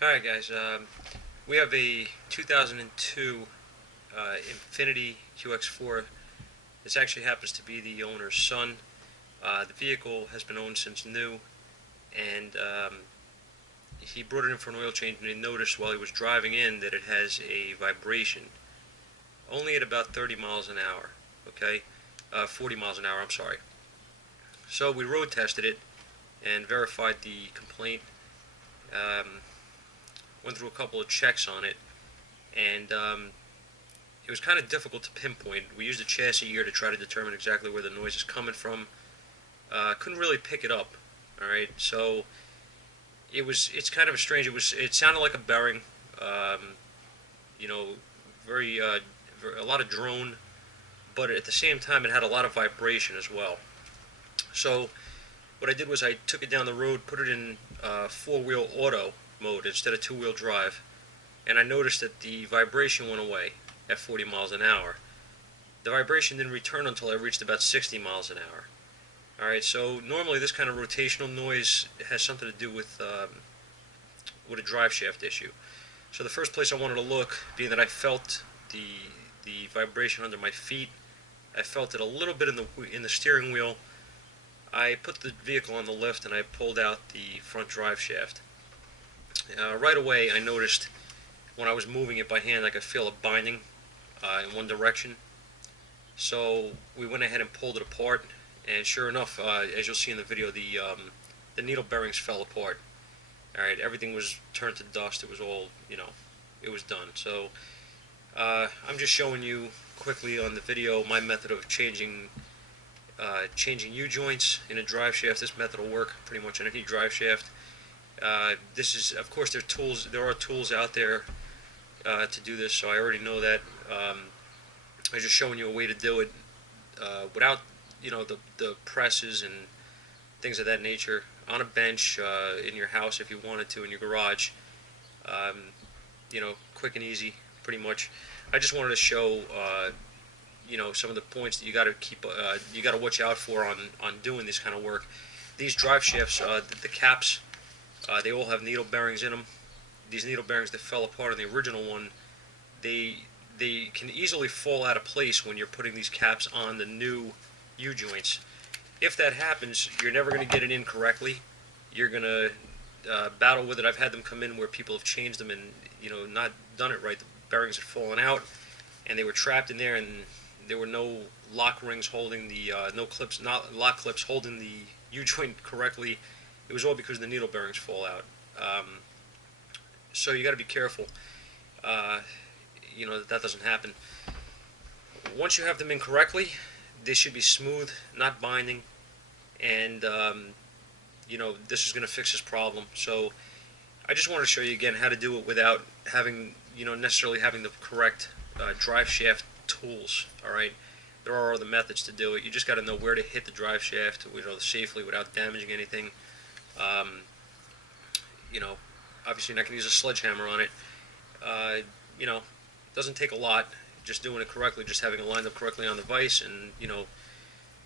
Alright guys, we have a 2002 Infiniti QX4. This actually happens to be the owner's son. The vehicle has been owned since new, and he brought it in for an oil change, and he noticed while he was driving in that it has a vibration, only at about 30 miles an hour, okay? 40 miles an hour, I'm sorry. So we road tested it and verified the complaint. Went through a couple of checks on it, and it was kind of difficult to pinpoint. We used a chassis ear to try to determine exactly where the noise is coming from. Couldn't really pick it up. All right, so it's kind of a strange. It sounded like a bearing. Um, you know, very, a lot of drone, but at the same time it had a lot of vibration as well. So what I did was I took it down the road, put it in four-wheel auto mode instead of two-wheel drive, and I noticed that the vibration went away at 40 miles an hour. The vibration didn't return until I reached about 60 miles an hour. Alright, so normally this kind of rotational noise has something to do with a drive shaft issue. So the first place I wanted to look, being that I felt the vibration under my feet, I felt it a little bit in the steering wheel. I put the vehicle on the lift and I pulled out the front drive shaft. Right away I noticed when I was moving it by hand I could feel a binding in one direction. So we went ahead and pulled it apart, and sure enough, as you'll see in the video, the needle bearings fell apart. All right, everything was turned to dust. It was all, it was done. So I'm just showing you quickly on the video my method of changing U-joints in a drive shaft. This method will work pretty much on any drive shaft. This is, of course, there are tools out there to do this, so I already know that. I'm just showing you a way to do it without, the presses and things of that nature, on a bench in your house if you wanted to, in your garage. Quick and easy, pretty much. I just wanted to show, some of the points that you got to you got to watch out for on doing this kind of work. These drive shafts, the caps, they all have needle bearings in them. These needle bearings that fell apart on the original one, they can easily fall out of place when you're putting these caps on the new U-joints. If that happens, you're never going to get it in correctly. You're going to battle with it. I've had them come in where people have changed them and not done it right. The bearings had fallen out and they were trapped in there, and there were no lock rings holding the no clips, not lock clips holding the U-joint correctly. It was all because the needle bearings fall out. So you got to be careful. That doesn't happen. Once you have them in correctly, they should be smooth, not binding, and this is going to fix this problem. So I just want to show you again how to do it without having necessarily having the correct drive shaft tools. All right, there are other methods to do it. You just got to know where to hit the drive shaft, safely without damaging anything. Um, Obviously you're not going to use a sledgehammer on it. It doesn't take a lot. Just doing it correctly, just having it lined up correctly on the vise, and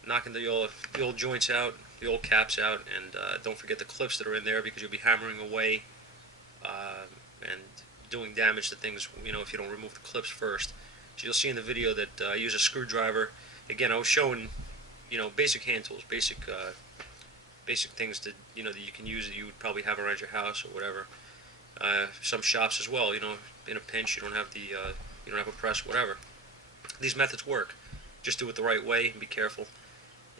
knocking the old joints out, the old caps out, and don't forget the clips that are in there, because you'll be hammering away and doing damage to things. If you don't remove the clips first. So you'll see in the video that I use a screwdriver. Again, I was showing basic hand tools, basic things that that you can use that you would probably have around your house or whatever. Some shops as well. In a pinch, you don't have a press, whatever. These methods work. Just do it the right way and be careful.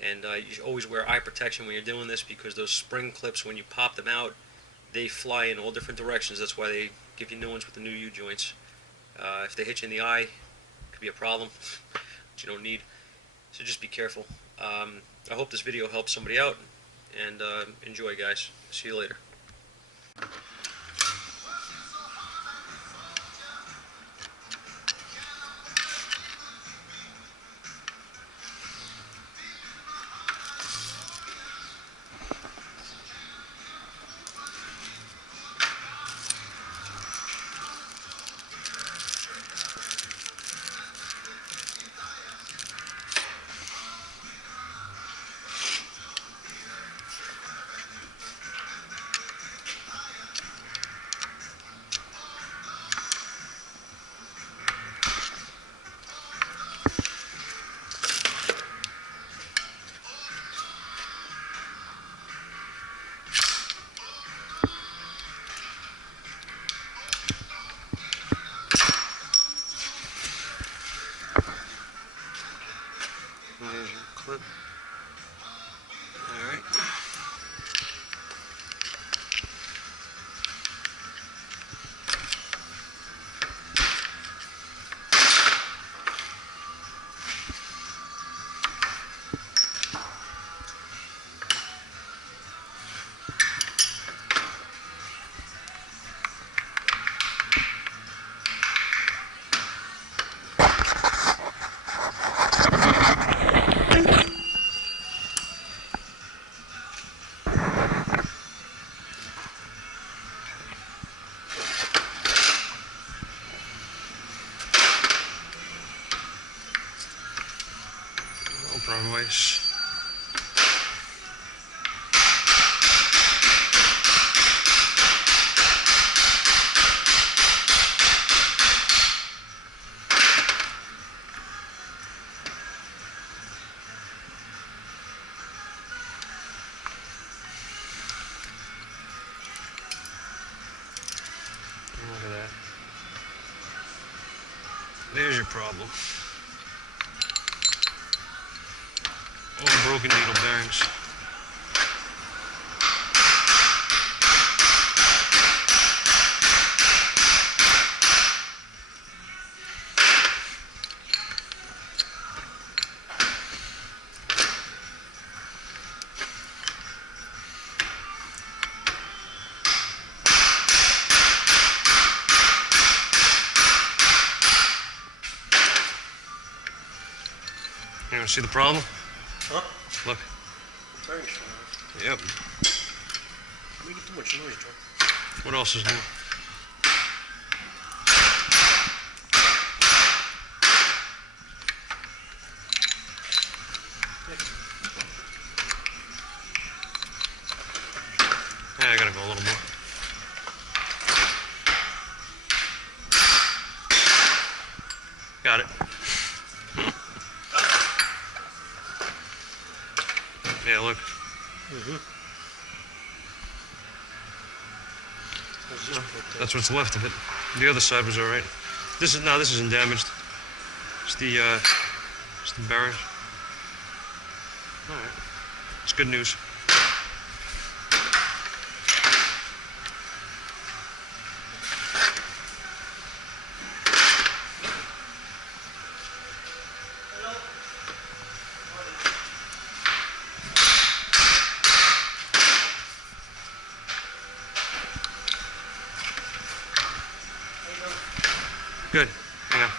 And you should always wear eye protection when you're doing this, because those spring clips, when you pop them out, they fly in all different directions. That's why they give you new ones with the new U-joints. If they hit you in the eye, it could be a problem, which you don't need. So just be careful. I hope this video helps somebody out, and enjoy, guys. See you later. There's your clip. Alright. Wrong ways. Look at that. There's your problem. All broken needle bearings. You want to see the problem? Huh? Look. Bearing shot. Yep. Making too much noise, John. What else is new? Yeah, I gotta go a little more. Got it. Yeah, look. That's what's left of it. The other side was all right. This isn't damaged. It's the bearings. All right. It's good news. Good. Hang on.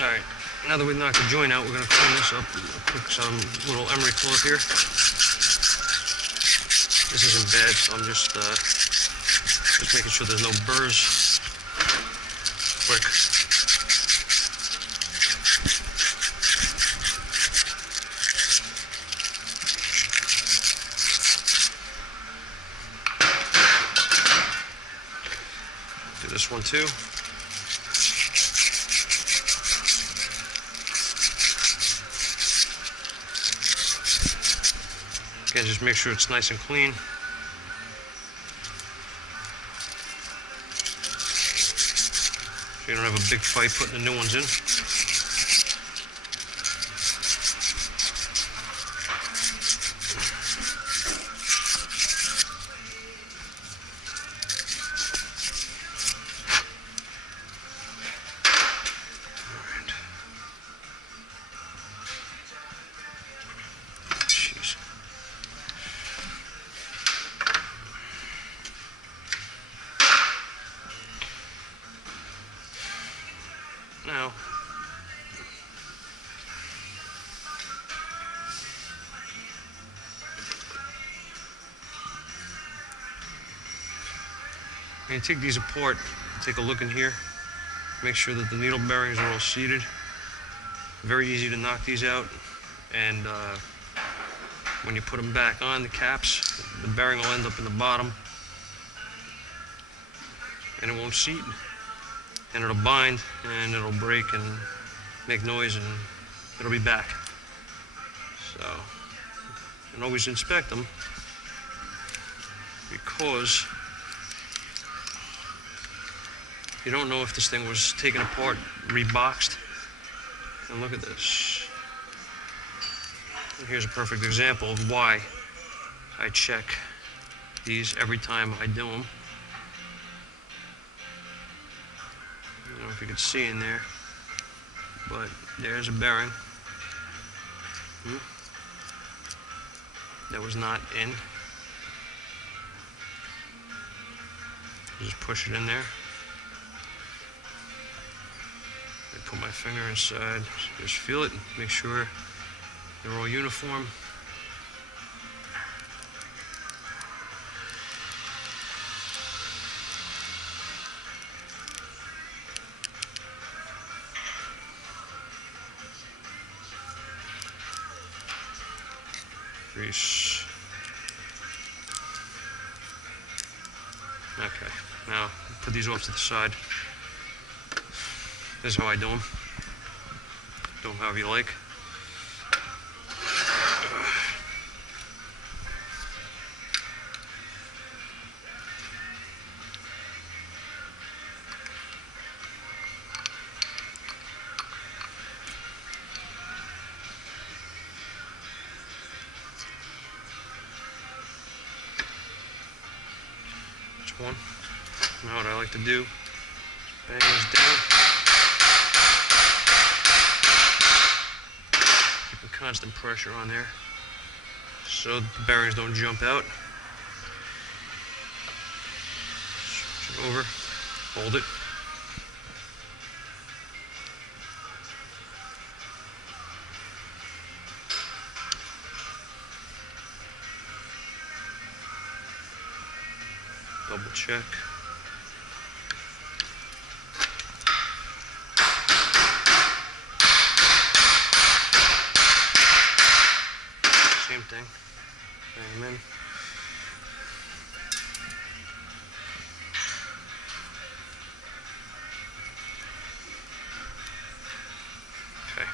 All right. Now that we've knocked the joint out, we're going to clean this up. Put some little emery cloth here. This isn't bad, so I'm just making sure there's no burrs. Quick. Do this one too. Again, just make sure it's nice and clean. So you don't have a big fight putting the new ones in. Now, when you take these apart, take a look in here, make sure that the needle bearings are all seated. Very easy to knock these out, and when you put them back on the caps, the bearing will end up in the bottom, and it won't seat. And it'll bind, and it'll break and make noise, and it'll be back. So and always inspect them, because you don't know if this thing was taken apart, reboxed. And look at this. And here's a perfect example of why I check these every time I do them. I don't know if you can see in there, but there's a bearing that was not in. Just push it in there. I put my finger inside, just feel it, make sure they're all uniform. Grease. Okay, now put these off to the side. This is how I do them. Do them however you like. That's one. Now what I like to do, bang this down. Constant pressure on there so the bearings don't jump out. Switch it over, hold it. Double check. Same thing. Bang them in. Okay.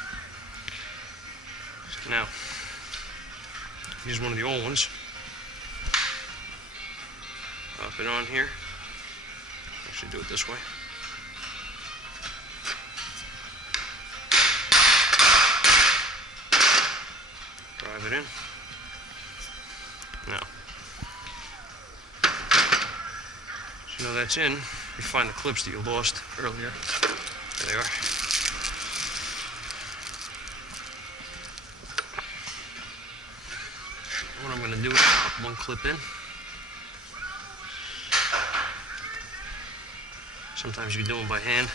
Now, here's one of the old ones. Pop it on here. Actually, do it this way. Drive it in. Now, so you know that's in, you find the clips that you lost earlier. There they are. What I'm going to do is pop one clip in. Sometimes you can do them by hand.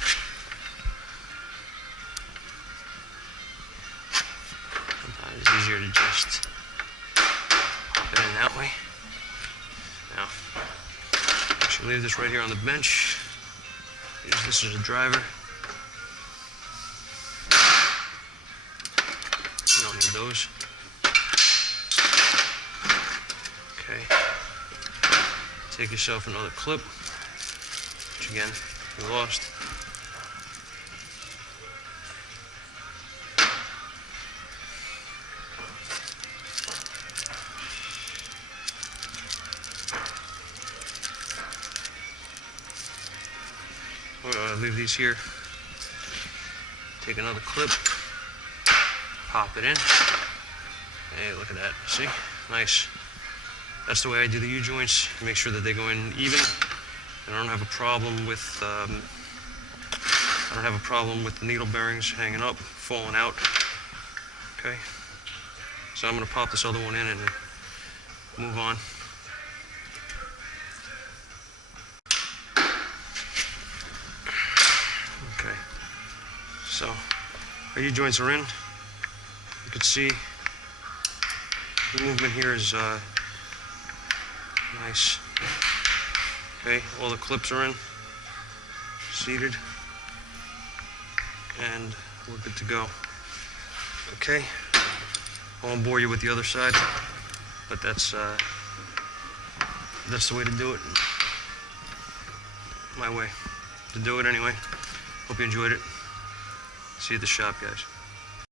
Sometimes it's easier to just pop it in that way. Now, actually leave this right here on the bench. Use this as a driver. You don't need those. Okay. Take yourself another clip, which again, you lost. Leave these here. Take another clip, pop it in. Hey, look at that. See? Nice. That's the way I do the U-joints. Make sure that they go in even. And I don't have a problem with the needle bearings hanging up, falling out. Okay. So I'm going to pop this other one in and move on. Okay. So our U-joints are in. You can see the movement here is nice. Okay, all the clips are in, seated, and we're good to go. Okay, I won't bore you with the other side, but that's the way to do it. My way to do it anyway. Hope you enjoyed it. See you at the shop, guys.